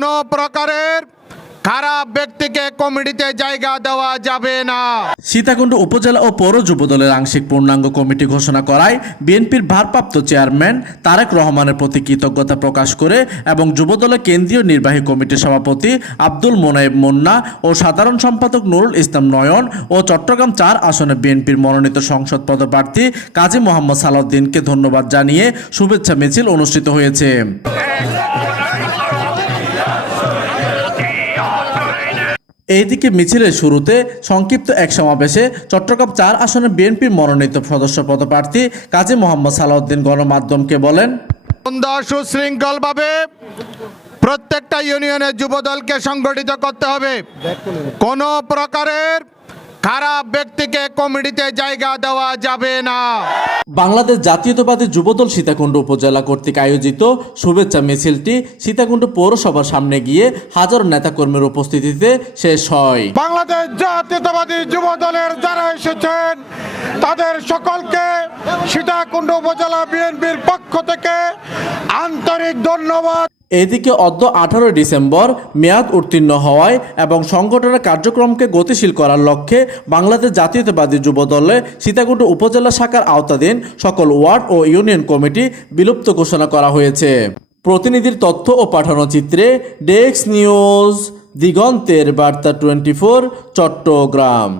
কোনো প্রকারের খারাপ ব্যক্তিকে কমিটিতে জায়গা দেওয়া যাবে না। সীতাকুণ্ড উপজেলা ও পৌর যুবদলের আংশিক পূর্ণাঙ্গ কমিটি ঘোষণা করায় বিএনপির ভারপ্রাপ্ত চেয়ারম্যান তারেক রহমানের প্রতি কৃতজ্ঞতা প্রকাশ করে এবং যুবদলের কেন্দ্রীয় নির্বাহী কমিটির সভাপতি আব্দুল মোনায়েব মুন্না ও সাধারণ সম্পাদক নুরুল ইসলাম নয়ন ও চট্টগ্রাম ৪ আসনে বিএনপির মনোনীত সংসদ পদপ্রার্থী কাজী মোহাম্মদ সালাউদ্দিনকে ধন্যবাদ জানিয়ে শুভেচ্ছা মিছিল অনুষ্ঠিত হয়েছে। এইদিকে মিছিলের শুরুতে সংক্ষিপ্ত এক সমাবেশে চট্টগ্রাম ৪ আসনের বিএনপির মনোনীত সদস্য পদপ্রার্থী কাজী মোহাম্মদ সালাউদ্দিন গণমাধ্যমকে বলেন, সুন্দর সুশৃঙ্খলভাবে প্রত্যেকটা ইউনিয়নের যুবদলকে সংগঠিত করতে হবে। কোনো প্রকারের খারাপ ব্যক্তিকে কমিটিতে জায়গা দেওয়া যাবে না। বাংলাদেশ জাতীয়তাবাদী যুবদল সীতাকুণ্ড উপজেলা কর্তৃক আয়োজিত শুভেচ্ছা মিছিলটি সীতাকুণ্ড পৌরসভার সামনে গিয়ে হাজারো নেতাকর্মীর উপস্থিতিতে শেষ হয়। বাংলাদেশ জাতীয়তাবাদী যুবদলের যারা এসেছেন তাদের সকলকে সীতাকুণ্ড উপজেলা বিএনপির পক্ষ থেকে আন্তরিক ধন্যবাদ। এদিকে অদ্য 18 ডিসেম্বর মেয়াদ উত্তীর্ণ হওয়ায় এবং সংগঠনের কার্যক্রমকে গতিশীল করার লক্ষ্যে বাংলাদেশ জাতীয়তাবাদী যুবদলে সীতাকুণ্ড উপজেলা শাখার আওতাধীন সকল ওয়ার্ড ও ইউনিয়ন কমিটি বিলুপ্ত ঘোষণা করা হয়েছে। প্রতিনিধির তথ্য ও পাঠানো চিত্রে ডেস্ক নিউজ, দিগন্তের বার্তা 24, চট্টগ্রাম।